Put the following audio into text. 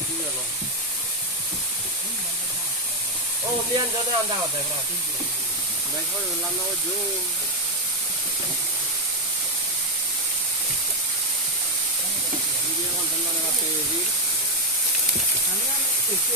Oh, tiyan jatuh anda apa ya, bro? Baik, kalau lama ujung. Ini yang konten mana apa ini? Kami kan itu